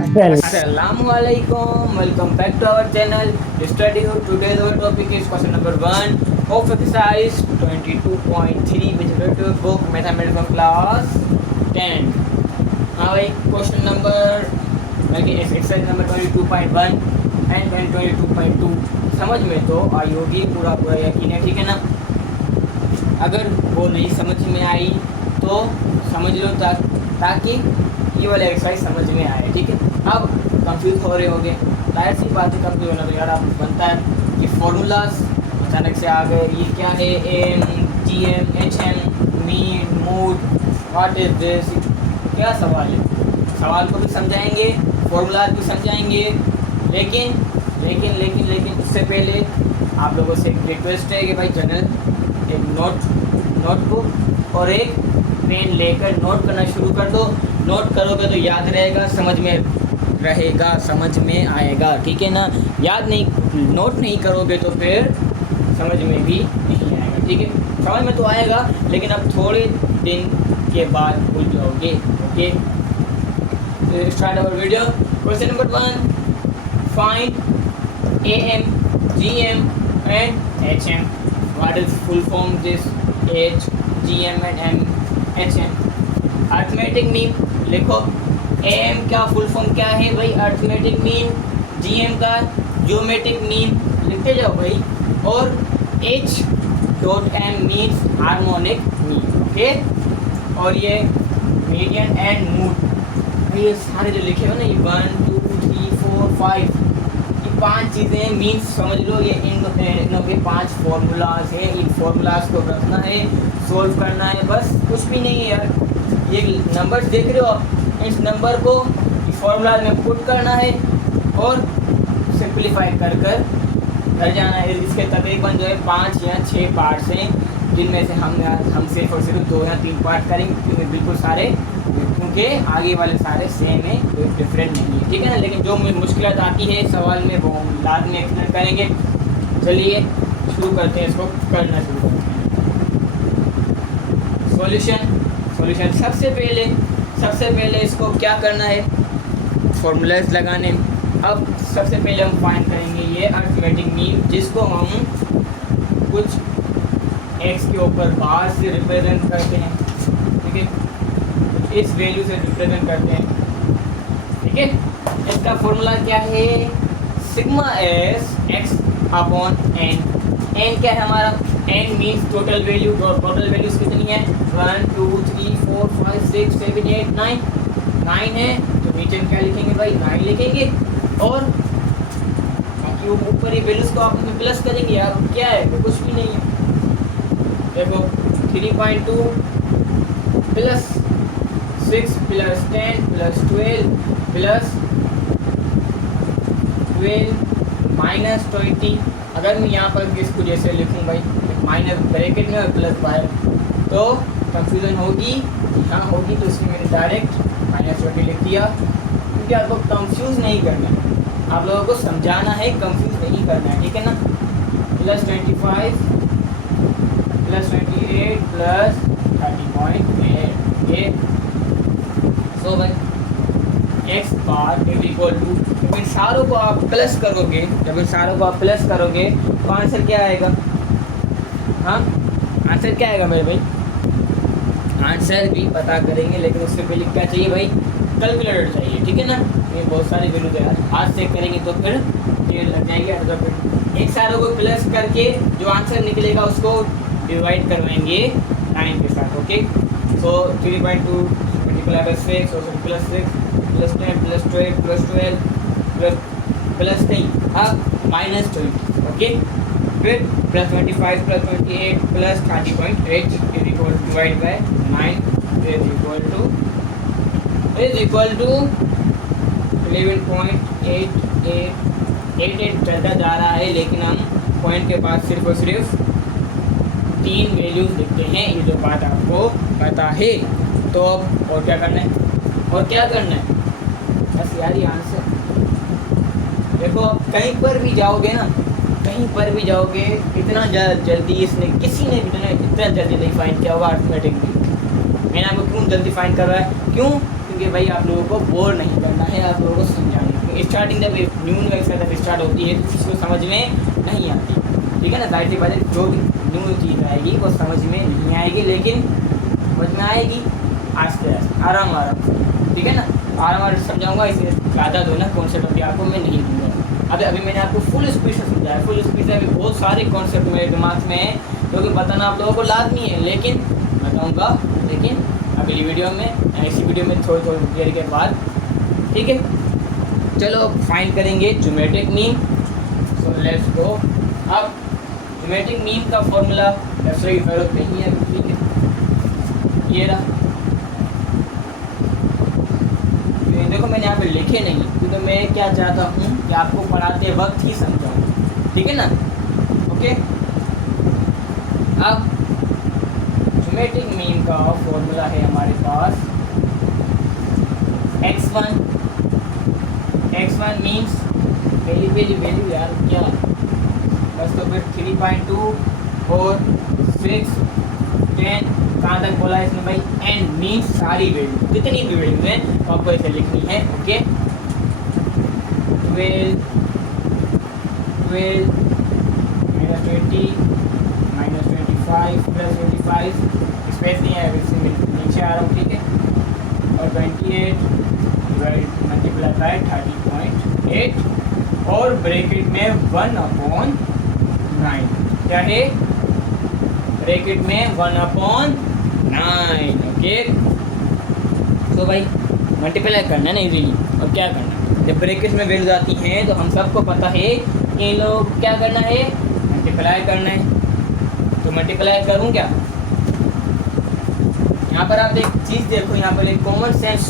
Assalamualaikum. Welcome back to our channel. Study Hood. Today's our topic is question number 1 of exercise 22.3 which is to book mathematics from class 10. हाँ भाई question number exercise number 22.1 and 22.2 समझ में तो आई होगी, पूरा पूरा यकीन है, ठीक है ना। अगर वो नहीं समझ में आई तो समझ लो ताकि ये वाला एक्सरसाइज समझ में आए, ठीक है। अब कंफ्यूज हो रहे होंगे, जाहिर सी बात है कंफ्यूज होना तो यार आप बनता है। ये फार्मूलाज अचानक से आ गए, ये क्या है, M G M H M mean mode what is this, क्या सवाल है। सवाल को भी समझाएंगे, फार्मूलाज भी समझाएंगे, लेकिन लेकिन लेकिन लेकिन उससे पहले आप लोगों से एक रिक्वेस्ट है कि भाई जनरल एक नोटबुक और एक पेन लेकर नोट करना शुरू कर दो। नोट करोगे तो याद रहेगा, समझ में रहेगा, समझ में आएगा, ठीक है ना। याद नहीं, नोट नहीं करोगे तो फिर समझ में भी नहीं आएगा, ठीक है। समझ में तो आएगा लेकिन अब थोड़े दिन के बाद भूल जाओगे, okay. Start our video. Question number 1, find A M G M and H M. What is full form this H G M and M H M. Arithmetic mean लिखो। ए एम का फुल फॉर्म क्या है भाई, arithmetic mean. G M का geometric mean, लिखते जाओ भाई। और H dot M means harmonic mean, okay. और ये मीडियन एंड मूड, ये सारे जो लिखे हो ना, ये 1 2 3 4 5, ये 5 चीज़ें मीन्स समझ लो। ये इनों के 5 फॉर्मूलाज हैं। इन फॉर्मूलाज को रखना है, सोल्व करना है, बस कुछ भी नहीं है यार। ये नंबर्स देख रहे हो आप, इस नंबर को इस फॉर्मूला में पुट करना है और सिंप्लीफाई कर कर घर जाना है। इसके तकरीबन जो है 5 या 6 पार्ट्स हैं, जिनमें से हम सिर्फ और सिर्फ 2 या 3 पार्ट करेंगे, क्योंकि बिल्कुल सारे, क्योंकि आगे वाले सारे सेम है, कोई डिफरेंट नहीं है, ठीक है ना। लेकिन जो मुश्किलात आती है सवाल में वो हम बाद में एक्सप्लेन करेंगे। चलिए शुरू करते हैं, इसको करना शुरू करते हैं। सॉल्यूशन सबसे पहले इसको क्या करना है, फॉर्मूलाज लगाने। अब सबसे पहले हम फाइंड करेंगे ये अर्थमेटिक मीन, जिसको हम कुछ एक्स के ऊपर बाहर से रिप्रेजेंट करते हैं, ठीक है। इस वैल्यू से रिप्रेजेंट करते हैं, ठीक है। इसका फॉर्मूला क्या है, sigma S X upon N. N क्या है हमारा, N means total value. Total values कितनी है, 1 2 3 4 5 6 7 8 9 है, तो नीचे में क्या लिखेंगे भाई, 9 लिखेंगे। और बाकी वो ऊपर ही वैल्यूज को आप प्लस करेंगे यार, क्या है वो, कुछ भी नहीं है। देखो 3.2 प्लस 6 प्लस 10 प्लस 12 माइनस 20। अगर मैं यहाँ पर इसको जैसे लिखूँ भाई, माइनस ब्रैकेट में और प्लस बाहर, तो कंफ्यूजन होगी, यहाँ होगी, तो इसमें मैंने डायरेक्ट माइनस 20 लिख दिया, क्योंकि आपको कंफ्यूज नहीं करना है, आप लोगों को समझाना है, कंफ्यूज नहीं करना है, ठीक है ना। प्लस 25 प्लस 28 प्लस 30.8, ये सो भाई X bar is equal to, जब इन सारों को आप प्लस करोगे, तो आंसर क्या आएगा, हाँ आंसर क्या आएगा मेरे भाई, आंसर भी पता करेंगे, लेकिन उससे पहले क्या चाहिए भाई, कैलकुलेटर चाहिए, ठीक है ना। ये बहुत सारे वैल्यू है, हाथ से करेंगे तो फिर ये लग जाएगी। एक सारों को प्लस करके जो आंसर निकलेगा उसको डिवाइड करवाएंगे 9 के साथ, ओके। सो 3.2 मल्टीप्लाई बाय 6 और plus 6 plus 10 plus 12 plus 12 plus नहीं, हाँ माइनस 20, ओके। फिर plus 25 plus 28 plus 30.8 is equal to divide by 9 is equal to 11.88 चलता जा रहा है, लेकिन हम पॉइंट के बाद सिर्फ और सिर्फ 3 वैल्यूज लिखते हैं, ये जो बात आपको पता है। तो अब और क्या करना है, बस यार ये आंसर। देखो कहीं पर भी जाओगे ना, इतना जल्दी किसी ने इतना जल्दी नहीं फाइंड किया होगा अर्थमेटिक में। मैंने आपको क्यों जल्दी फाइंड कर रहा है, क्यों, क्योंकि भाई आप लोगों को बोर नहीं करना है, आप लोगों को समझाना है। स्टार्टिंग जब न्यू एक्सरसाइज जब स्टार्ट होती है तो किसी को समझ में नहीं आती, ठीक है ना। जाहिर सी बात है जो भी न्यू चीज़ आएगी वो समझ में नहीं आएगी, लेकिन समझ में आएगी आस्ते आस्ते, आराम आराम से, ठीक है ना। आराम आराम समझाऊंगा, इसे ज़्यादा दो ना कॉन्सेप्ट अभी आपको मैं नहीं दूँगा। अभी मैंने आपको फुल स्पीड से समझाया, फुल स्पीड से। अभी बहुत सारे कॉन्सेप्ट मेरे दिमाग में है जो कि बताना आप लोगों को लाजमी है, लेकिन बताऊँगा लेकिन अगली वीडियो में, इसी वीडियो में थोड़ी देर के बाद, ठीक है। चलो फाइंड करेंगे geometric mean. So let's go. अब ज्योमेट्रिक मीन का फॉर्मूला की जरूरत नहीं है, ठीक है। ये रहा, देखो मैंने यहाँ पे लिखे नहीं क्योंकि मैं क्या चाहता हूँ कि आपको पढ़ाते वक्त ही समझाऊँ, ठीक है ना। ओके, अब ज्योमेट्रिक मीन का फॉर्मूला है हमारे पास x1 मीन्स पहली वैल्यू यार क्या बस, तो फिर 3.2 4 6 10 कहाँ तक बोला है इसमें भाई, एंड मीन्स सारी वैल्यू, जितनी भी वैल्यू है आपको इसे लिखनी है। ओके, 12 -20 -25 +25 स्पेस नहीं है, नीचे आ रहा हूँ, ठीक है। और 28 मल्टीप्लाई बाय 30.8 और ब्रैकेट में 1/9 क्या है, ब्रैकेट में 1/9। ओके, तो भाई मल्टीप्लाई करना नहीं इजीली, और क्या करना, जब ब्रैकेट में वैल्यूज आती हैं तो हम सबको पता है कि लोग क्या करना है, मल्टीप्लाई करना है। तो मल्टीप्लाई करूँ क्या, यहाँ पर आप एक चीज़ देखो, यहाँ पर एक कॉमन सेंस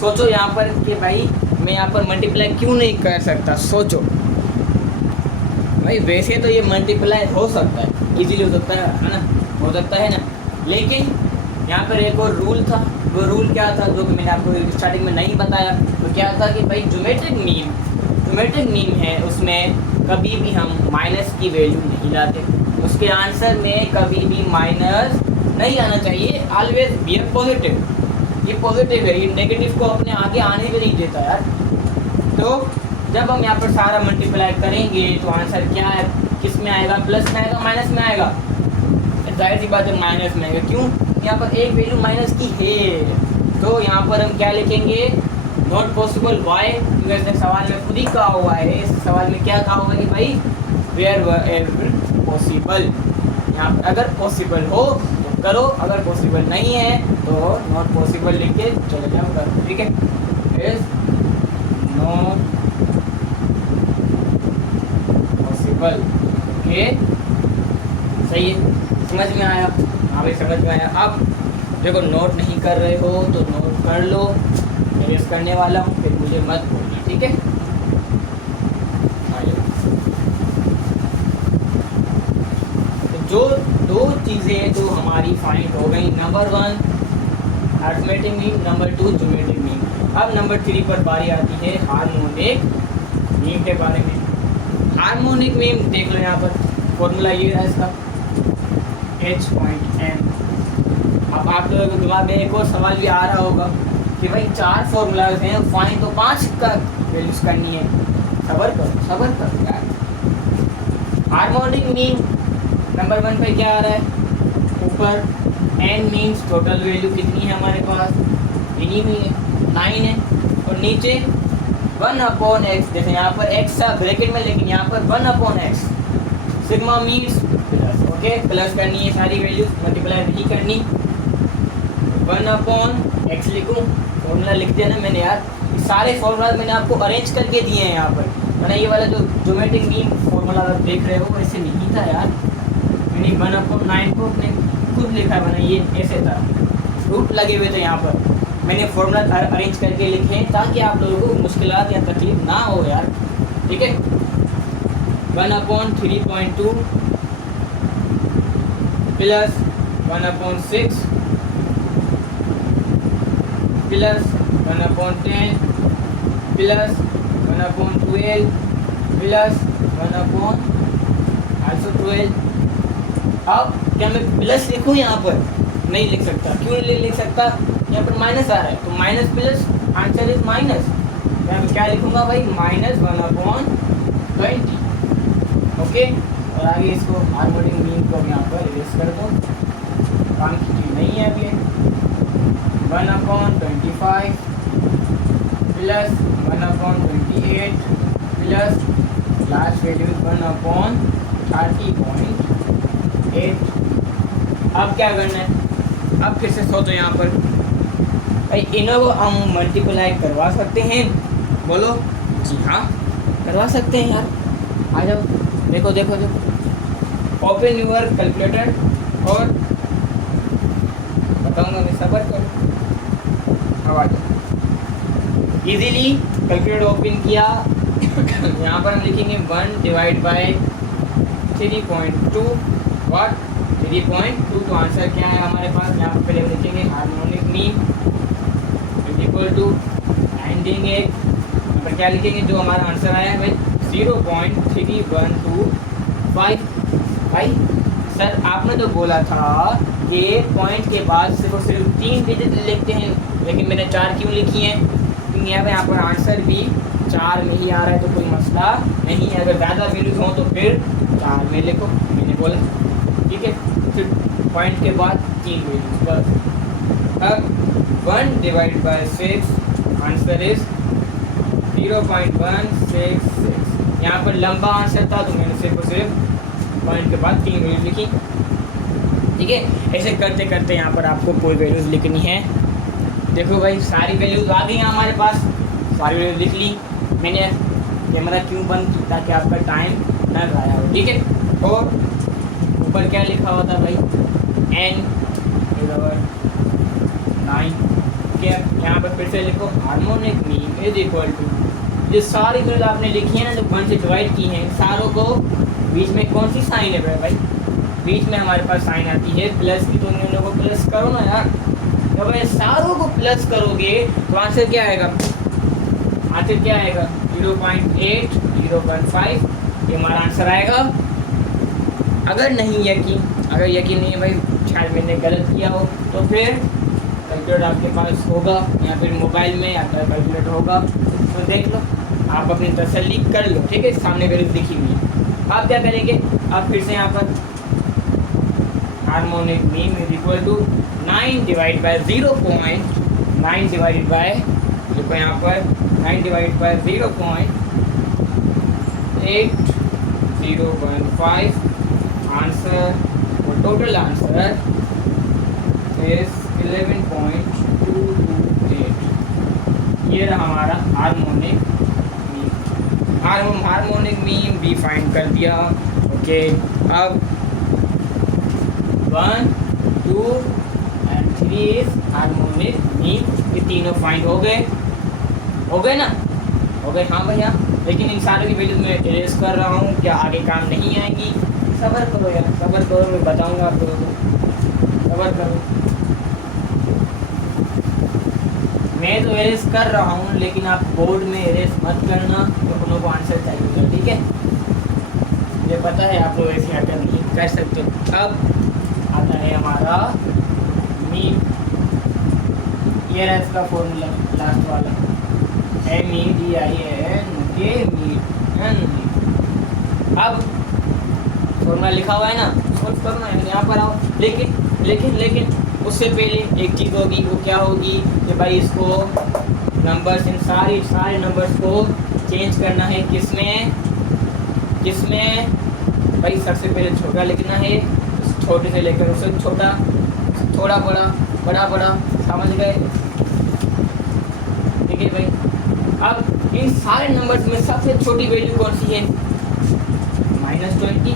सोचो यहाँ पर कि भाई मैं यहाँ पर मल्टीप्लाई क्यों नहीं कर सकता। सोचो भाई, वैसे तो ये मल्टीप्लाई हो सकता है, इजीली हो सकता है ना, हो सकता है ना, लेकिन यहाँ पर एक और रूल था। वो रूल क्या था जो कि मैंने आपको स्टार्टिंग में नहीं बताया। तो क्या था कि भाई ज्योमेट्रिक मीन है, उसमें कभी भी हम माइनस की वैल्यू नहीं लाते, उसके आंसर में कभी भी माइनस नहीं आना चाहिए। ऑलवेज बी ए पॉजिटिव, ये पॉजिटिव है, ये नेगेटिव को अपने आगे आने भी नहीं देता यार। तो जब हम यहाँ पर सारा मल्टीप्लाई करेंगे तो आंसर क्या है, किस में आएगा, प्लस में आएगा, माइनस में आएगा, जाहिर सी बात है माइनस में आएगा। क्यों, यहाँ पर एक वैल्यू माइनस की है, तो यहाँ पर हम क्या लिखेंगे, नॉट पॉसिबल। वाई, क्योंकि सवाल में खुद ही कहा हुआ है, इस सवाल में क्या कहा हुआ है कि भाई वेयर एवर पॉसिबल, यहाँ पर अगर पॉसिबल हो तो करो, अगर पॉसिबल नहीं है तो नॉट पॉसिबल लिख के चले जाओ करो, ठीक है। इज नॉट पॉसिबल, ओके, सही है, समझ में आया। हाँ भाई समझ में आया। अब देखो नोट नहीं कर रहे हो तो नोट कर लो, रेस करने वाला हूँ, फिर मुझे मत बोलिए, ठीक है। तो जो दो चीज़ें जो हमारी फाइंड हो गई, number 1 arithmetic mean, number 2 geometric mean. अब नंबर 3 पर बारी आती है हार्मोनिक मीन के बारे में। हार्मोनिक मीन देख लो, यहाँ पर फॉर्मूला ये है इसका H.M। अब आप लोगों के दिमाग में एक और सवाल भी आ रहा होगा कि भाई 4 फॉर्मूलाज हैं, फाइन तो 5 का वैल्यूज करनी है। सबर करो यार। हार्मोनिक मीन नंबर 1 पे क्या आ रहा है, ऊपर n मीन्स टोटल वैल्यू कितनी है हमारे पास, इन्हीं में 9 है, और नीचे 1/x, जैसे यहाँ पर x था ब्रैकेट में, लेकिन यहाँ पर 1/x। Sigma means plus, okay, plus करनी है सारी वैल्यू, मल्टीप्लाई नहीं करनी। 1/x लिखूँ, फॉर्मूला लिख दिया ना मैंने यार, सारे फॉर्मूला मैंने आपको अरेंज करके दिए हैं यहाँ पर, मैंने ये वाला जो ज्योमेट्रिक मीन फॉर्मूला आप देख रहे हो ऐसे नहीं था यार, मैंने 1/9 को अपने खुद लिखा है, मैंने ये ऐसे था, रूट लगे हुए थे यहाँ पर, मैंने फॉर्मूला अरेंज करके लिखे ताकि आप लोगों को मुश्किलात या तकलीफ ना हो यार, ठीक है। 1/3.2 प्लस 1/6 प्लस 1/10 प्लस 1/12 प्लस 1/12। अब क्या मैं प्लस लिखूँ यहाँ पर, नहीं लिख सकता। क्यों नहीं लिख सकता, यहाँ पर माइनस आ रहा है, तो minus plus answer is minus. मैं क्या लिखूंगा भाई, -1/20। ओके, और आगे इसको हार्मोनिक मीन को यहाँ पर इरेज कर दो, काम की चीज नहीं है अभी। 1/25 प्लस 1/28 प्लस लास्ट वैल्यू 1/30.8। अब क्या करना है, अब फिर से सोचो यहाँ पर भाई, इन्हों को हम मल्टीप्लाई करवा सकते हैं, बोलो जी हाँ करवा सकते हैं यार। आ जाओ, देखो देखो देखो, ओपन यूर कैलकुलेटर और बताऊंगा मैं, सबर करो। अब आ जाओ, इजीली कैलकुलेटर ओपन किया। यहाँ पर हम लिखेंगे 1/3.2 व्हाट 3.2। तो आंसर क्या है हमारे पास, यहाँ पर पहले लिखेंगे हार्मोनिक मीन इक्वल टू 9 देंगे, यहाँ पर क्या लिखेंगे जो हमारा आंसर आया है भाई 0.3125। भाई सर आपने तो बोला था कि पॉइंट के बाद सिर्फ और सिर्फ 3 डिजिट लिखते हैं, लेकिन मैंने 4 क्यों लिखी हैं, क्योंकि यहाँ पर आंसर भी 4 में ही आ रहा है, तो कोई मसला नहीं है। अगर ज़्यादा वैल्यूज हों तो फिर 4 में लिखो, मैंने बोला ठीक है। फिर पॉइंट के बाद 3 वैल्यूज बस। अब 1/6 आंसर इज 0.166। यहाँ पर लंबा आंसर था, तो मैंने सिर्फ और सिर्फ पॉइंट के बाद 3 वैल्यूज लिखी, ठीक है। ऐसे करते करते यहाँ पर आपको कोई वैल्यूज लिखनी है। देखो भाई सारी वैल्यूज आ गई हैं हमारे पास, सारी वैल्यूज लिख ली मैंने। कैमरा क्यों बंद की, ताकि आपका टाइम न ज़ाया हो, ठीक है। और ऊपर क्या लिखा हुआ था भाई, n/9। क्या यहाँ पर फिर से लिखो, harmonic mean is equal to, ये सारी वैल्यूज आपने लिखी है ना, जो 1 से डिवाइड की हैं, सारों को बीच में कौन सी साइन है भाई, बीच में हमारे पास साइन आती है प्लस की, तो उन लोगों को प्लस करो ना यार। जब ये सारों को प्लस करोगे तो आंसर क्या आएगा, आंसर क्या आएगा 0.8 0.5, ये हमारा आंसर आएगा। अगर यकीन नहीं है भाई, शायद मैंने गलत किया हो, तो फिर कैलकुलेटर आपके पास होगा या फिर मोबाइल में आपका कैलकुलेटर होगा, तो देख लो, आप अपनी तसल्ली कर लो, ठीक है। सामने वैल्यू लिखी हुई है। आप क्या करेंगे, आप फिर से यहाँ पर harmonic mean is equal to 9 divide by 0.9 divided by, देखो यहाँ पर 9 डिवाइड बाय 0.8 0.5, आंसर और टोटल आंसर इज 11.228। ये रहा हमारा हार्मोनिक मीन। हार्मोनिक मीन भी फाइंड कर दिया, ओके। अब 1 2 and 3 इज हार्मोनिक मीन, ये तीनों फाइंड हो गए ना, हो गए हाँ भैया। लेकिन इन सारे की वैल्यूज मैं इरेज कर रहा हूँ, क्या आगे काम नहीं आएंगी, सब्र करो यार, सब्र करो, मैं बताऊँगा आप लोगों को, सब्र करो। मैं तो इरेज कर रहा हूँ, लेकिन आप बोर्ड में इरेज मत करना, तो उन लोगों को आंसर चाहिए, ठीक है। मुझे पता है आप लोग ऐसी हरकत नहीं कर सकते। अब आता है हमारा मीन, ये रहा इसका फॉर्मूला लास्ट वाला, MEDIAN के मीन। अब फॉर्मूला लिखा हुआ है ना, सोच करो ना, यहाँ पर आओ। लेकिन उससे पहले एक चीज़ होगी, वो क्या होगी कि भाई इसको नंबर्स, इन सारे नंबर्स को चेंज करना है। किसमें भाई सबसे पहले छोटा लिखना है, छोटे से लेकर उससे छोटा, थोड़ा बड़ा, बड़ा, समझ गए, ठीक है भाई। अब इन सारे नंबर्स में सबसे छोटी वैल्यू कौन सी है, -20,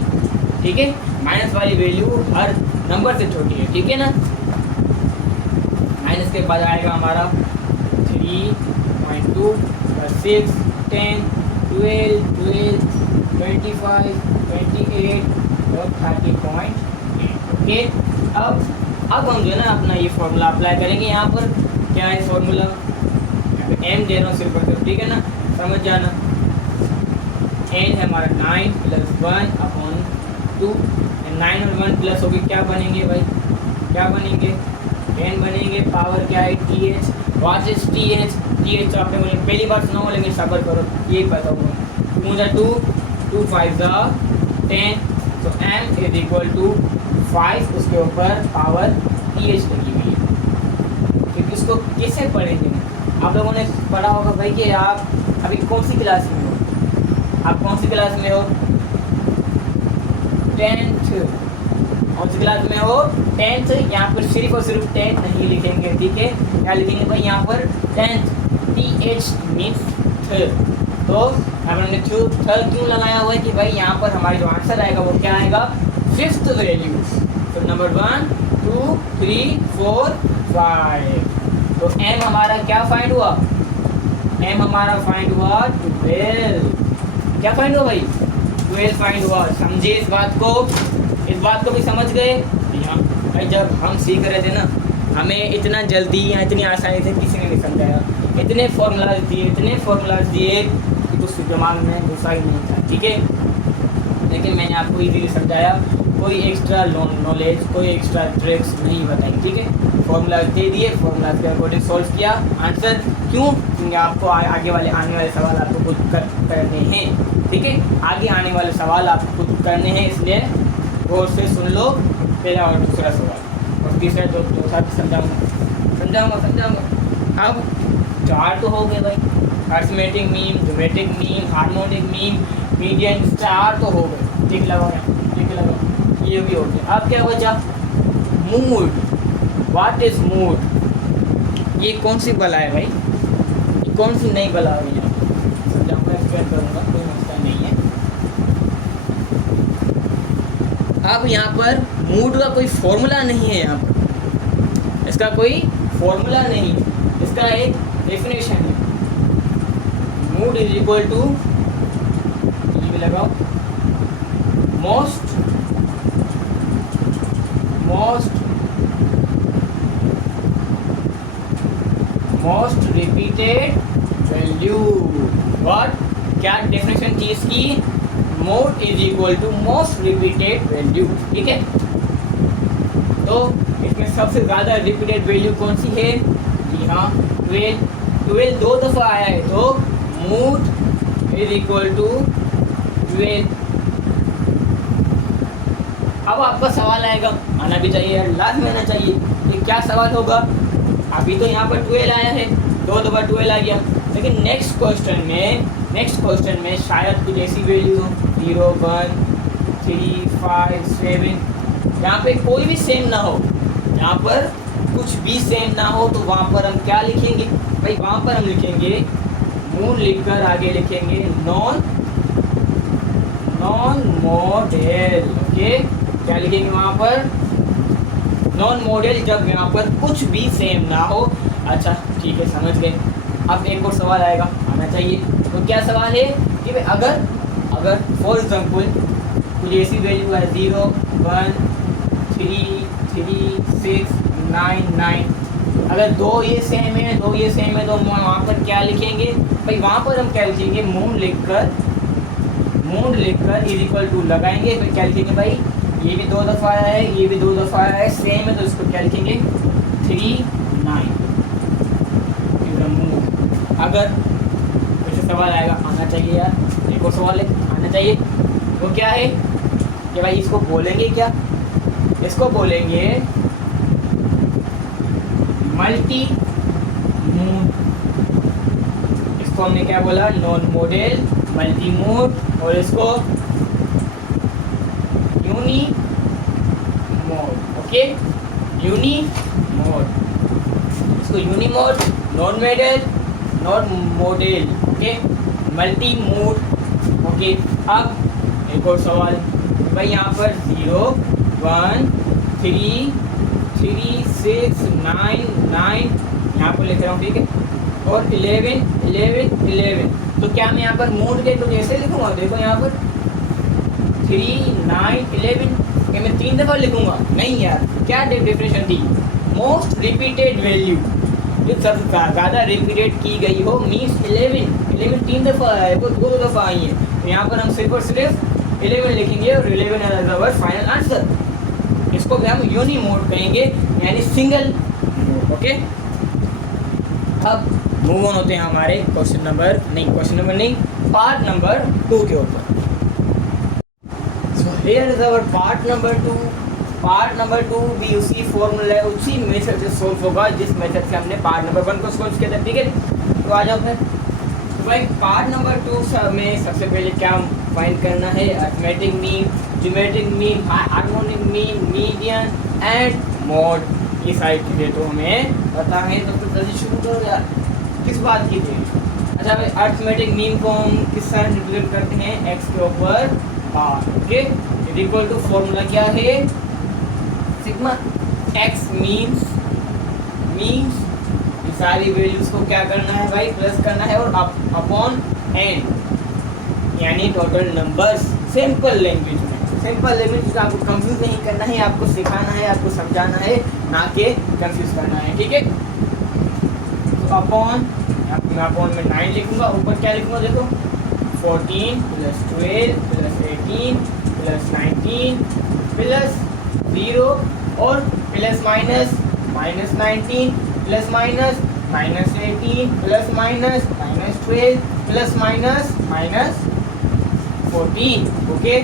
ठीक है। माइनस वाली वैल्यू हर नंबर से छोटी है, ठीक है ना। माइनस के बाद आएगा हमारा 3.2 + 6 10 12 25 28 और 30.8, ओके। अब हम जो है ना अपना ये फॉर्मूला अप्लाई करेंगे। यहाँ पर क्या है फॉर्मूला, m दे रहा हूँ सिर्फ, ठीक है ना, समझ जाना। n है हमारा 9 + 1/2, 9 और 1 प्लस होगी, क्या बनेंगे भाई, क्या बनेंगे 10 बनेंगे, पावर क्या है T H, what is T H, T H तो आपने मुझे पहली बार सुना हो लेकिन सबर करो यही बताऊँगा, 2 × 2 2 5 10, तो m इज इक्वल टू 5, उसके ऊपर पावर टी एच लगी हुई है। तो इसको कैसे पढ़ेंगे, आप लोगों ने पढ़ा होगा भाई कि आप अभी कौन सी क्लास में हो, आप कौन सी क्लास में हो, 10th, कौन सी क्लास में हो, 10th। यहाँ पर सिर्फ और सिर्फ 10 नहीं लिखेंगे, ठीक है, क्या लिखेंगे भाई यहाँ पर 10th, T H means third. तो हमने थर्ड क्यों लगाया हुआ है कि भाई यहाँ पर हमारी जो आंसर आएगा वो क्या आएगा, 5th वैल्यू। तो नंबर 1 2 3 4 5, तो m हमारा क्या फाइंड हुआ, m हमारा फाइंड हुआ 12, क्या फाइंड हुआ भाई 12 फाइंड हुआ। समझे इस बात को, इस बात को भी समझ गए। हाँ भाई, जब हम सीख रहे थे ना, हमें इतना जल्दी या इतनी आसानी से किसी ने नहीं समझाया, इतने फॉर्मूलाज दिए कि कुछ दिमाग में घुसा ही नहीं था, ठीक है, लेकिन मैंने आपको इजीली समझाया, कोई एक्स्ट्रा नॉलेज, कोई एक्स्ट्रा ट्रिक्स नहीं बताई, ठीक है, फॉर्मूला दे दिए, फॉर्मूला के अकॉर्डिंग सॉल्व किया आंसर। क्यों, क्योंकि आपको आगे वाले सवाल आपको खुद करने हैं, ठीक है, आगे आने वाले सवाल आपको खुद करने हैं, इसलिए गौर से सुन लो पहला और दूसरा सवाल, और तीसरा जो चौथा समझाऊंगा। अब 4 तो हो गए भाई, arithmetic mean, geometric mean, harmonic mean, median, star तो हो गए, ठीक लगा, ये भी हो गया। अब क्या बचा, मूड। व्हाट इज मूड, ये कौन सी बला है भाई, ये कौन सी नई बला हुई है, समझाऊंगा, एक्सप्लेन करूंगा, कोई मसला नहीं है। अब यहाँ पर मूड का कोई फॉर्मूला नहीं है, यहाँ पर इसका कोई फॉर्मूला नहीं, इसका एक डेफिनेशन है। मूड इज इक्वल टू, ये भी लगाओ, मोस्ट रिपीटेड वैल्यू। व्हाट, क्या डेफिनेशन थी इसकी, mode is equal to most repeated value, ठीक है। तो इसमें सबसे ज़्यादा रिपीटेड वैल्यू कौन सी है, जी हाँ 12 2 दफ़ा आया है, तो मूड इज इक्वल टू 12। अब आपका सवाल आएगा, आना भी चाहिए यार, लाजमी आना चाहिए, ये क्या सवाल होगा, अभी तो यहाँ पर 12 आया है, 2 दफ़ा 12 आ गया, लेकिन नेक्स्ट क्वेश्चन में शायद कुछ ऐसी वैल्यू हो 0 1 3 5 7, यहाँ पे कोई भी सेम ना हो, यहाँ पर कुछ भी सेम ना हो, तो वहाँ पर हम क्या लिखेंगे भाई, वहाँ पर हम लिखेंगे मूड लिखकर आगे लिखेंगे नॉन मॉडल, ओके, क्या लिखेंगे वहाँ पर, नॉन मॉडल, जब यहाँ पर कुछ भी सेम ना हो। अच्छा ठीक है, समझ गए। अब एक और सवाल आएगा, आना चाहिए, तो क्या सवाल है कि भाई अगर फॉर एग्जांपल कुछ ऐसी वैल्यू है 0 1 3 3 6 9 9, अगर दो ये सेम है तो वहाँ पर क्या लिखेंगे भाई, वहाँ पर हम क्या लिखेंगे, मूड लिखकर इज इक्वल टू लगाएंगे, फिर क्या लिखेंगे भाई, ये भी 2 दफ़ा आया है, ये भी 2 दफ़ा आया है, सेम है, तो इसको क्या लिखेंगे 3 9। अगर ऐसे सवाल आएगा, आना चाहिए यार, एक और सवाल है, आना चाहिए, वो क्या है कि भाई इसको बोलेंगे क्या, इसको बोलेंगे मल्टी मूड, इसको हमने क्या बोला, नॉन मॉडल, मल्टी मूड, और इसको uni mode, okay, uni mode, इसको uni mode, non modal, okay, multi mode, okay. अब एक और सवाल भाई, यहाँ पर 0 1 3 3 6 9 9 यहाँ पर लिख रहा हूँ, ठीक है, और 11 तो क्या मैं यहाँ पर मूड के तो जैसे लिखूँगा, देखो यहाँ पर 3 9 11, क्या मैं 3 दफ़ा लिखूँगा, नहीं यार, क्या डेफिनेशन थी, मोस्ट रिपीटेड वैल्यू, जो सबसे ज़्यादा रिपीटेड की गई हो, मीन्स 11 3 दफ़ा है, तो 2 दफ़ा आई है, तो यहाँ पर हम सिर्फ और सिर्फ 11 लिखेंगे, और 11 एज आवर फाइनल आंसर। इसको भी हम यूनी मोड कहेंगे, यानी ओके, अब मूव ऑन होते हैं हमारे क्वेश्चन नंबर नहीं, पार्ट नंबर 2 के ऊपर। So here is our part number 2। Part number 2 भी उसी फॉर्मूला, उसी मेथड से सोल्व होगा जिस मेथड से हमने पार्ट नंबर 1 को सोल्व किया था। ठीक है, तो आ जाओ फिर। तो भाई पार्ट नंबर 2 में सबसे पहले क्या फाइंड करना है, arithmetic mean, geometric mean, harmonic mean, median and mod. ये सारी चीज़ें तो हमें पता है, तो फिर जल्दी शुरू करो यार। किस बात की थी? अच्छा भाई, अरिथमेटिक मीन को हम किस तरह रिप्रेजेंट करते हैं, एक्स के ऊपर बार। ओके, इक्वल टू फॉर्मूला क्या है, सिग्मा एक्स मीन्स ये सारी वैल्यूज को क्या करना है भाई, प्लस करना है, और अपॉन एन यानी टोटल नंबर्स। सिंपल लैंग्वेज में आपको कंफ्यूज नहीं करना है, आपको सिखाना है, आपको समझाना है, ना कि कंफ्यूज करना है। ठीक है, तो अपॉन में 9 लिखूंगा, ऊपर क्या लिखूंगा देखो, 14 प्लस 12 प्लस 18 प्लस 19 प्लस 0 और plus minus -19 plus minus -18 plus minus -12 plus minus -14। Okay,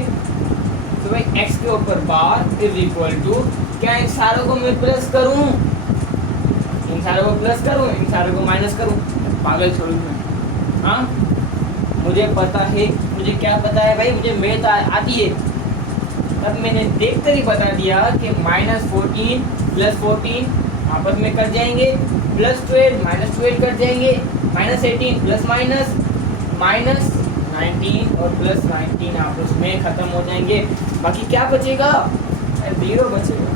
तो भाई x के ऊपर बार इज इक्वल टू, क्या इन सारों को मैं प्लस करूं, इन सारों को प्लस करूं, इन सारों को माइनस करूं, पागल छोड़ू मैं। हाँ, मुझे पता है, मुझे क्या पता है भाई, मुझे मैथ आती है। तब मैंने देखकर ही बता दिया कि -14 प्लस 14 आपस में कट जाएंगे, प्लस 12 माइनस 12 कट जाएंगे, -18 प्लस माइनस 19 और प्लस 19 आपस में खत्म हो जाएंगे। बाकी क्या बचेगा, 0 बचेगा,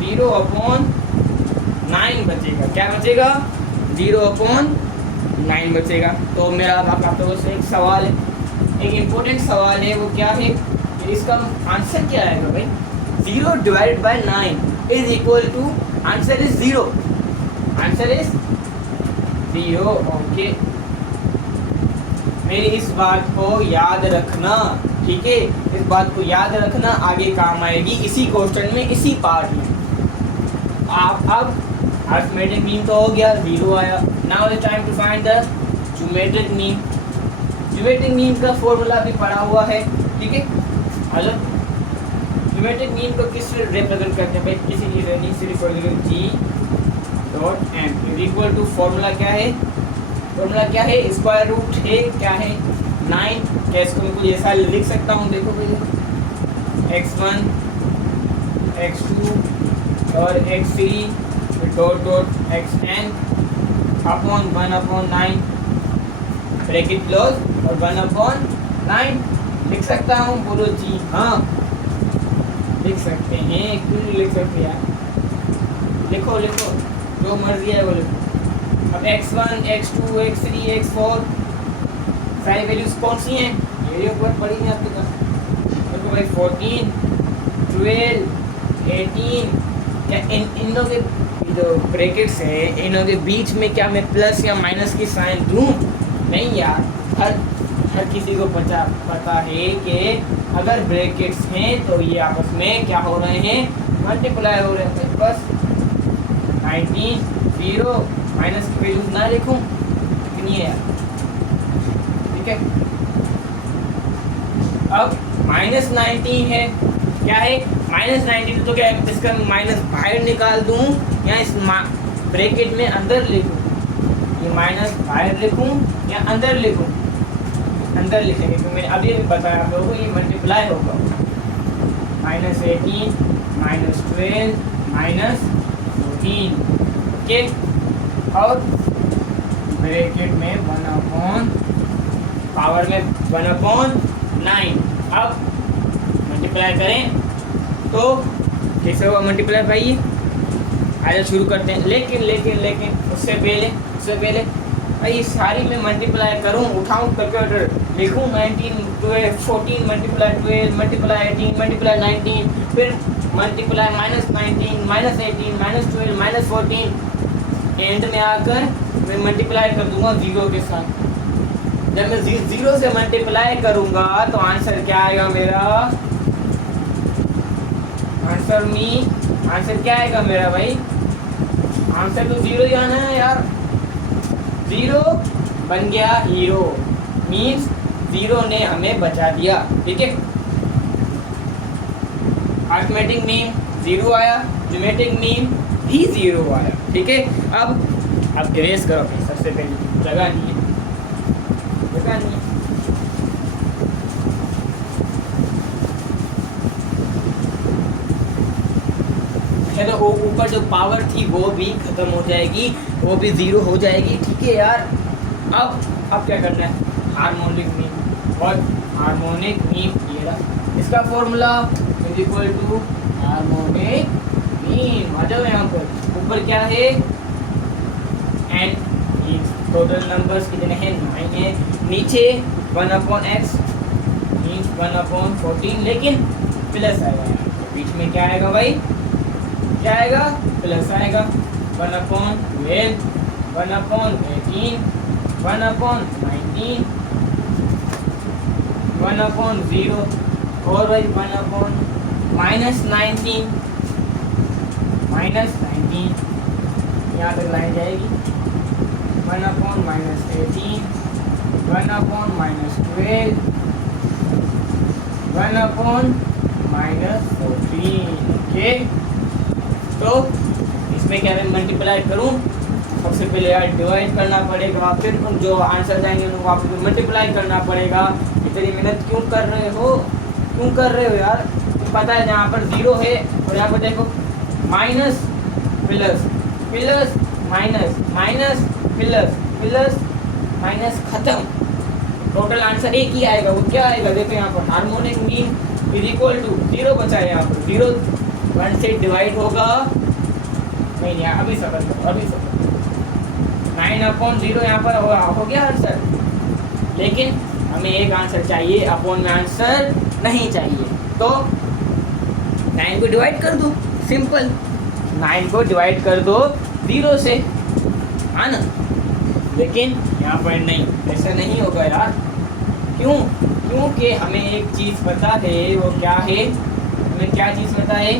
0/9 बचेगा। क्या बचेगा, 0/9 बचेगा। तो मेरा आप लोगों से एक सवाल है, एक इम्पोर्टेंट सवाल है, वो क्या है, इसका आंसर क्या आएगा भाई, 0 divided by 9 is equal to, answer is 0, answer is 0। Okay, मेरी इस बात को याद रखना, ठीक है, इस बात को याद रखना, आगे काम आएगी इसी क्वेश्चन में, इसी पार्ट में। आप अब अरिथमेटिक मीन तो हो गया, 0 आया। Now is time to find the geometric mean. Geometric mean का फॉर्मूला भी पढ़ा हुआ है, ठीक है। हेलो, ज्योमेट्रिक मीन को किस से रिप्रेजेंट करते हैं भाई, किसी की रेंज से रिफर करें, G.M इक्वल टू फॉर्मूला क्या है, स्क्वायर रूट है, क्या है 9। क्या इसको मैं कुछ ऐसा लिख सकता हूँ, देखो भैया, x1 x2 और x3 dot xn upon 1/9 bracket close और 1/9 लिख सकता हूँ, बोलो जी हाँ, लिख सकते हैं, क्यों नहीं लिख सकते यार, लिखो जो मर्जी है वो लिखो। अब x1 x2 x3 x4 सारी वैल्यूज कौन सी हैं, ये ऊपर पड़ी है आपके पास, तो भाई 14 12 18, क्या इनों के जो ब्रैकेट्स है, इनों के बीच में क्या मैं प्लस या माइनस की साइन दूँ, नहीं यार, हर किसी को पता है कि अगर ब्रैकेट्स हैं तो ये आपस में क्या हो रहे हैं, मल्टीप्लाई हो रहे हैं। बस 19 0 माइनस की वैल्यूज ना लिखूं, कितनी है यार, ठीक है। अब -19 है, क्या है -19, तो क्या है, इसका माइनस बाहर निकाल दूं या इस ब्रैकेट में अंदर लिखूं, ये माइनस बाहर लिखूं या अंदर लिखूं, अंदर लिखेंगे, तो मैंने अभी बताया आप लोगों को, ये मल्टीप्लाई होगा, -18 -12 -14, ओके, और ब्रैकेट में 1/, पावर में 1/9। अब मल्टीप्लाई करें तो कैसे होगा मल्टीप्लाई भाई, आइए शुरू करते हैं। लेकिन उससे पहले भाई सारी में मल्टीप्लाई करूं, उठाऊं कैलकुलेटर, लिखूं 19 12 14 मल्टीप्लाई 12 मल्टीप्लाई 18 मल्टीप्लाई 19, फिर मल्टीप्लाई -19 -18 -12 -14, एंड में आकर मैं मल्टीप्लाई कर दूंगा 0 के साथ। जब मैं 0 से मल्टीप्लाई करूंगा तो आंसर क्या आएगा मेरा, आंसर क्या आएगा मेरा भाई, आंसर तो जीरो ही आना है यार। जीरो बन गया हीरो, मीन्स जीरो ने हमें बचा दिया। ठीक है, अर्थमेटिक मीन जीरो आया, ज्योमेट्रिक मीन भी जीरो आया। ठीक है, अब इरेज करो अपनी, सबसे पहले जगह नहीं है, जगह नहीं है। तो ऊपर जो पावर थी वो भी खत्म हो जाएगी, वो भी जीरो हो जाएगी। ठीक है यार, अब क्या करना है, हार्मोनिक मीन। और हार्मोनिक मीन ये रहा, इसका formula is equal to harmonic mean. आ जाओ यहाँ पर, ऊपर क्या है एन, टोटल नंबर्स कितने हैं 9 है, नीचे 1/x मीन्स 1/14, लेकिन प्लस आएगा यहाँ पर, बीच में क्या आएगा भाई, क्या आएगा, प्लस आएगा। 1/12, 1/18, 1/19, 1/0 और भाई 1/-19, यहाँ तक लाइन जाएगी। 1/-18, 1/-12, 1/-14। ओके, तो इसमें क्या मैं मल्टीप्लाई करूं, सबसे पहले यार डिवाइड करना पड़ेगा, फिर उन जो आंसर जाएंगे उनको आपको मल्टीप्लाई करना पड़ेगा। इतनी मेहनत क्यों कर रहे हो, क्यों कर रहे हो यार, पता है यहाँ पर जीरो है और यहाँ पर देखो minus plus, plus minus, minus plus, plus minus, खत्म। टोटल आंसर एक ही आएगा, वो क्या आएगा देखो यहाँ पर, harmonic mean is equal to zero बचा है यहाँ पर, जीरो 1 से डिवाइड होगा नहीं, यहाँ अभी सफर करो, अभी सफर 9/0 यहाँ पर हो गया आंसर, लेकिन हमें एक आंसर चाहिए, अपॉन में आंसर नहीं चाहिए। तो 9 को डिवाइड कर दो, सिंपल, 9 को डिवाइड कर दो 0 से, है ना, लेकिन यहाँ पर नहीं, ऐसा नहीं होगा यार। क्यों, क्योंकि हमें एक चीज़ पता है, वो क्या है, हमें क्या चीज़ पता है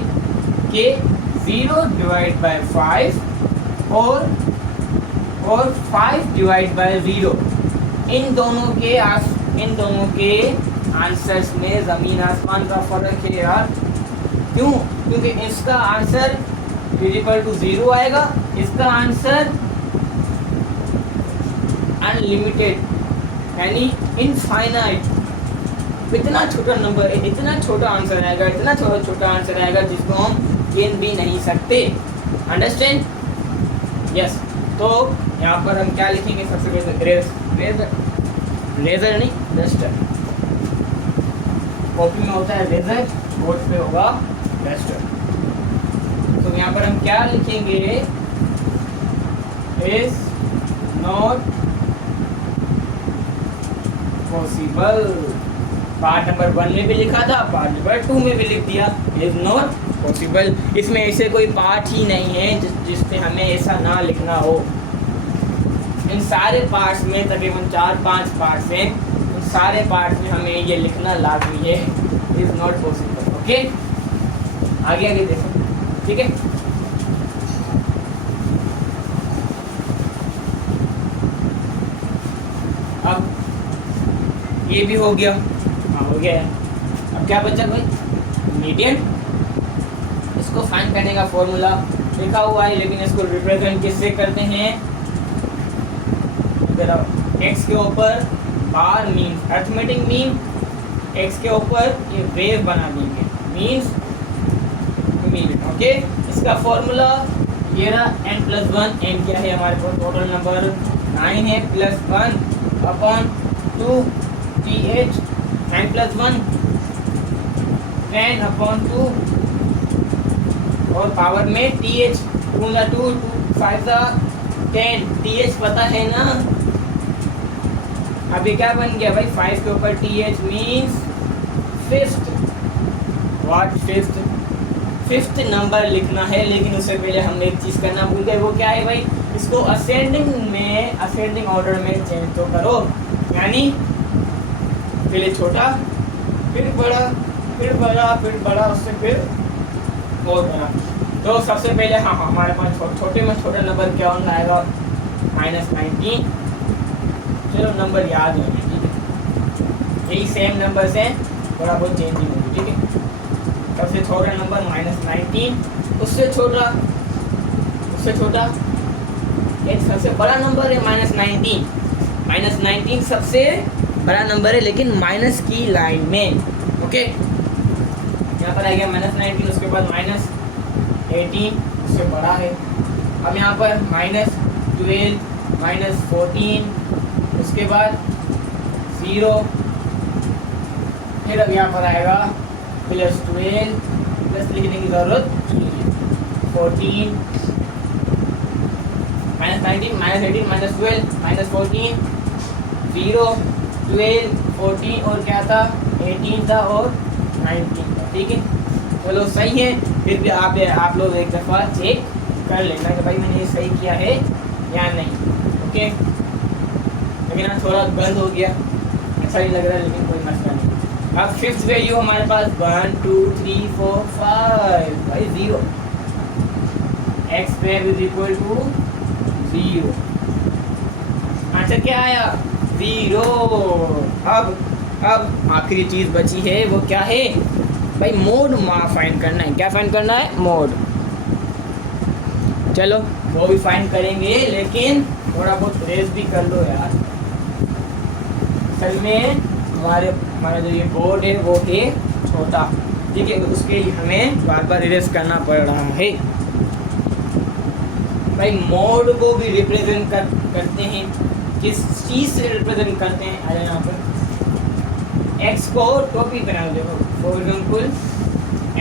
कि 0 डिवाइड बाय 5 और 5 डिवाइड बाय 0, इन दोनों के आंसर्स में ज़मीन आसमान का फ़र्क है यार। क्यों, क्योंकि इसका आंसर इक्वल टू 0 आएगा, इसका आंसर अनलिमिटेड यानी इनफाइनाइट, इतना छोटा नंबर, इतना छोटा आंसर आएगा, इतना छोटा आंसर आएगा जिसको हम गिन भी नहीं सकते। अंडरस्टैंड? यस। तो यहाँ पर हम क्या लिखेंगे, सबसे पहले रेजर नहीं, डस्टर। कॉपी में होता है रेजर, बोर्ड पे होगा डस्टर। तो यहाँ पर हम क्या लिखेंगे, is not possible. Part number 1 में भी लिखा था, पार्ट नंबर 2 में भी लिख दिया, इज नॉट पॉसिबल। इसमें ऐसे कोई पार्ट ही नहीं है जिसमें हमें ऐसा ना लिखना हो। इन सारे पार्ट्स में तकरीबन 4-5 पार्ट्स हैं, इन सारे पार्ट्स में हमें ये लिखना लाजमी है, इज नॉट पॉसिबल। ओके, आगे आगे देखो, ठीक है। अब ये भी हो गया, हाँ हो गया है। अब क्या बचा भाई, मीडियन। इसको फाइंड करने का फॉर्मूला लिखा हुआ है, लेकिन इसको रिप्रेजेंट किससे करते हैं, एक्स के ऊपर बार मीन्स अर्थमेटिक मीन, एक्स के ऊपर ये वेव बना देंगे, मीन्स मीन। ओके, इसका फॉर्मूला ये रहा, n+1। n क्या है हमारे पास, टोटल नंबर 9 है, +1/2 th, n+1 10/2 और पावर में th, 2 5 10, th पता है ना। अभी क्या बन गया भाई, 5 के ऊपर th means fifth. What fifth, fifth number लिखना है, लेकिन उससे पहले हमने एक चीज़ करना भूल गए, वो क्या है भाई, इसको असेंडिंग ऑर्डर में चेंज तो करो, यानी पहले छोटा, फिर बड़ा, फिर बड़ा, फिर बड़ा, उससे फिर और बड़ा। तो सबसे पहले हाँ हमारे पास छोटे में छोटा नंबर क्या होना आएगा, -19। चलो नंबर याद होंगे, ठीक है, यही सेम नंबर से थोड़ा बहुत चेंजिंग होगी, ठीक है। सबसे छोटा नंबर -19, उससे छोटा एक सबसे बड़ा नंबर है -19। -19 सबसे बड़ा नंबर है लेकिन माइनस की लाइन में, ओके। यहाँ पर आ गया -19, उसके बाद -18 उससे बड़ा है। अब यहाँ पर -12, -14, उसके बाद 0, फिर अब यहाँ पर आएगा +12, प्लस लिखने की जरूरत नहीं है, 14, -19, -18, -12, -14, 0, 12, 14 और क्या था, 18 था और 19 था, ठीक है। चलो सही है, फिर भी आप लोग एक दफ़ा चेक कर लेना कि भाई मैंने ये सही किया है या नहीं, ओके। लेकिन हाँ थोड़ा गंद हो गया, अच्छा नहीं लग रहा है, लेकिन कोई मसला नहीं। अब फिफ्थ वैल्यू हमारे पास 1 2 3 4 5 भाई 0, x² = 0। आंसर क्या आया, 0। अब आखिरी चीज़ बची है, वो क्या है भाई, मोड फाइंड करना है। क्या फाइंड करना है, मोड। चलो वो भी फाइंड करेंगे, लेकिन थोड़ा बहुत रेस भी कर लो यार। असल में हमारा जो ये बोर्ड है वो है छोटा, ठीक है, उसके लिए हमें बार बार इरेज करना पड़ रहा है। भाई मोड को भी रिप्रेजेंट करते हैं, किस चीज़ से रिप्रेजेंट करते हैं, अरे यहाँ पर x को टोपी पहना दो, देखो फॉर एग्जाम्पल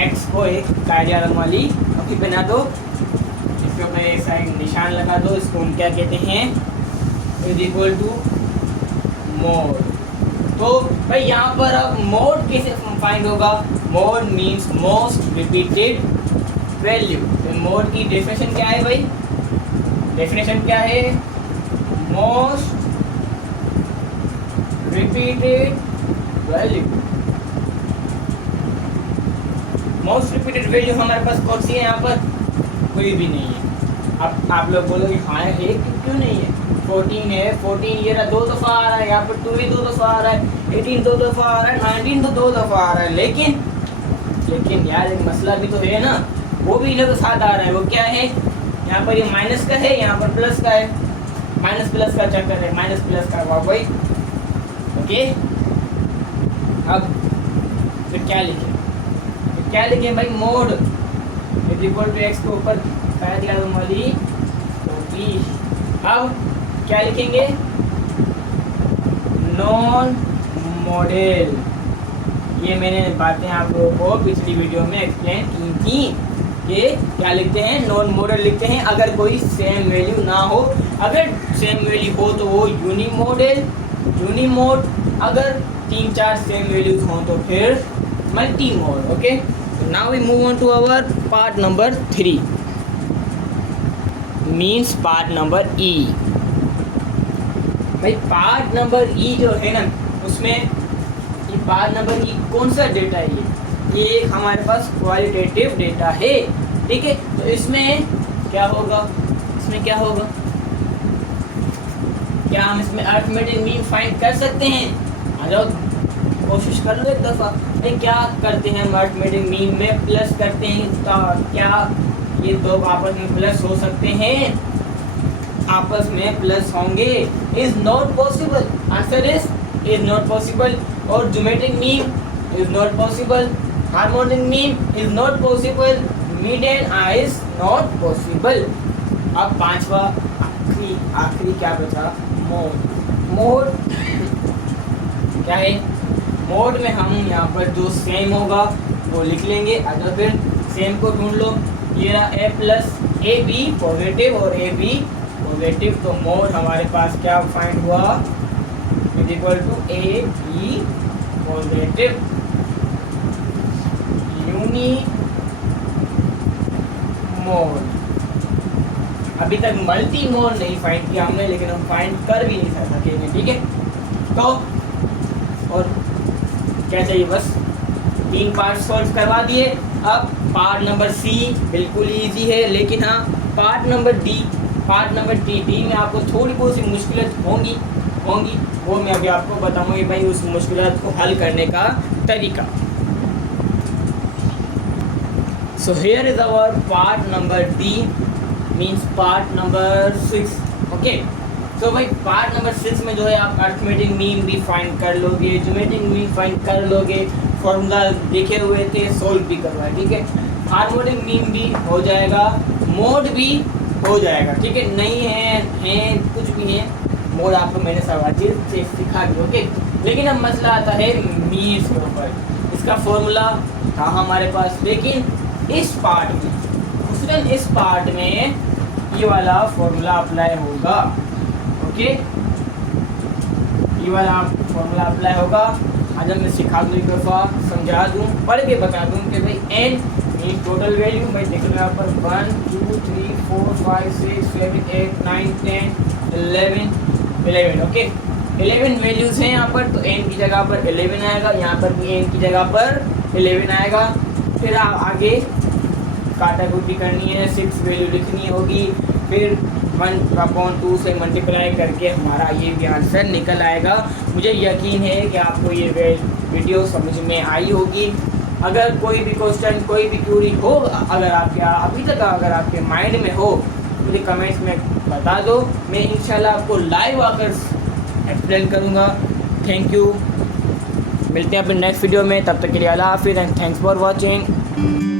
x को एक काले रंग वाली टोपी पहना दो, इसके ऊपर एक साइड निशान लगा दो, इसको हम क्या कहते हैं, = मोड। तो भाई यहाँ पर अब मोड कैसे फाइंड होगा, mode means most repeated value. तो मोड की डेफिनेशन क्या है भाई, डेफिनेशन क्या है, most repeated value. Most repeated value हमारे पास कौन सी है, यहाँ पर कोई भी नहीं है। अब आप लोग बोलोगे हाँ है, क्यों नहीं है, 14 है, 14 ये 2 दफ़ा आ रहा है, यहाँ पर 2 भी 2 दफ़ा आ रहा है, 18 2 दफ़ा आ रहा है, 19 तो 2 दफ़ा आ रहा है, लेकिन यार एक मसला भी तो है ना, वो भी इन्हें तो साथ आ रहा है। वो क्या है, यहाँ पर ये माइनस का है, यहाँ पर प्लस का है, माइनस प्लस का चक्कर है, माइनस प्लस का वाह भाई, ओके। अब फिर क्या लिखें, भाई मोड = x के ऊपर वाली टोपी। अब क्या लिखेंगे, नॉन मॉडल। ये मैंने बातें आप लोगों को पिछली वीडियो में एक्सप्लेन की थी कि क्या लिखते हैं, नॉन मॉडल लिखते हैं अगर कोई सेम वैल्यू ना हो। अगर सेम वैल्यू हो तो वो यूनिमोड, अगर 3-4 सेम वैल्यूज हों तो फिर multi mode, okay. Now we move on to our part number 3, means part number E. भाई पार्ट नंबर ई जो है ना, उसमें ये पार्ट नंबर ई कौन सा डेटा है, ये हमारे पास क्वालिटेटिव डेटा है, ठीक है। तो इसमें क्या होगा, क्या हम इसमें अरिथमेटिक मीन फाइंड कर सकते हैं, आ जाओ कोशिश कर लो एक दफ़ा। क्या करते हैं हम अरिथमेटिक मीन में, प्लस करते हैं, तो क्या ये दो आपस में प्लस हो सकते हैं, आपस में प्लस होंगे, is not possible, answer is not possible. और geometric mean is not possible, harmonic mean is not possible, median is not possible. अब पांचवा आखिरी क्या बचा, मोड क्या है, मोड में हम यहाँ पर जो सेम होगा वो लिख लेंगे। अगर फिर सेम को ढूंढ लो, ये रहा a+ab पॉजिटिव और ab पॉजिटिव, तो मोड हमारे पास क्या फाइंड हुआ, = ab पॉजिटिव यूनिमोड। अभी तक मल्टी मोड नहीं फाइंड किया हमने, लेकिन हम फाइंड कर भी नहीं सकेंगे, ठीक है। तो और क्या चाहिए, बस 3 पार्ट सॉल्व करवा दिए। अब पार्ट नंबर सी बिल्कुल इजी है, लेकिन हाँ पार्ट नंबर डी में आपको थोड़ी बहुत सी मुश्किलें होंगी वो मैं अभी आपको बताऊंगी भाई उस मुश्किलात को हल करने का तरीका। सो here is our part number D means part number 6। Okay, तो भाई पार्ट नंबर 6 में जो है आप अर्थमेटिक मीन भी फाइंड कर लोगे, ज्योमेट्रिक मीन फाइंड कर लोगे, फॉर्मूला देखे हुए थे सोल्व भी करवाए, ठीक है। हार्मोनिक मीन भी हो जाएगा, मोड भी हो जाएगा, ठीक है। नहीं है कुछ भी है, मोड आपको मैंने सवाल से सिखा दी, ओके। लेकिन अब मसला आता है मीन्स के ऊपर। इसका फॉर्मूला था हमारे पास, लेकिन इस पार्ट में ये वाला फॉर्मूला अप्लाई होगा, ओके। ये वाला फॉर्मूला अप्लाई होगा। आज मैं सिखा दूँ, एक दफ़ा समझा दूँ, पढ़ के बता दूँ कि भाई एन मीन टोटल वैल्यू मैं देख रहा यहाँ पर 1 2 3 4 5 6 7 8 9 10 11, ओके। 11 वैल्यूज़ हैं यहाँ पर, तो एन की जगह पर 11 आएगा, यहाँ पर भी एन की जगह पर 11 आएगा। फिर आगे काटाकुटी करनी है, 6 वैल्यू लिखनी होगी, फिर 1/2 से मल्टीप्लाई करके हमारा ये भी आंसर निकल आएगा। मुझे यकीन है कि आपको ये वीडियो समझ में आई होगी। अगर कोई भी क्वेश्चन, कोई भी क्यूरी हो, अगर आपके माइंड में हो, मुझे कमेंट्स में बता दो, मैं इंशाल्लाह आपको लाइव आकर एक्सप्लेन करूँगा। थैंक यू, मिलते हैं अपने नेक्स्ट वीडियो में, तब तक के लिए अल्लाह हाफिज़ एंड थैंक्स फॉर वॉचिंग।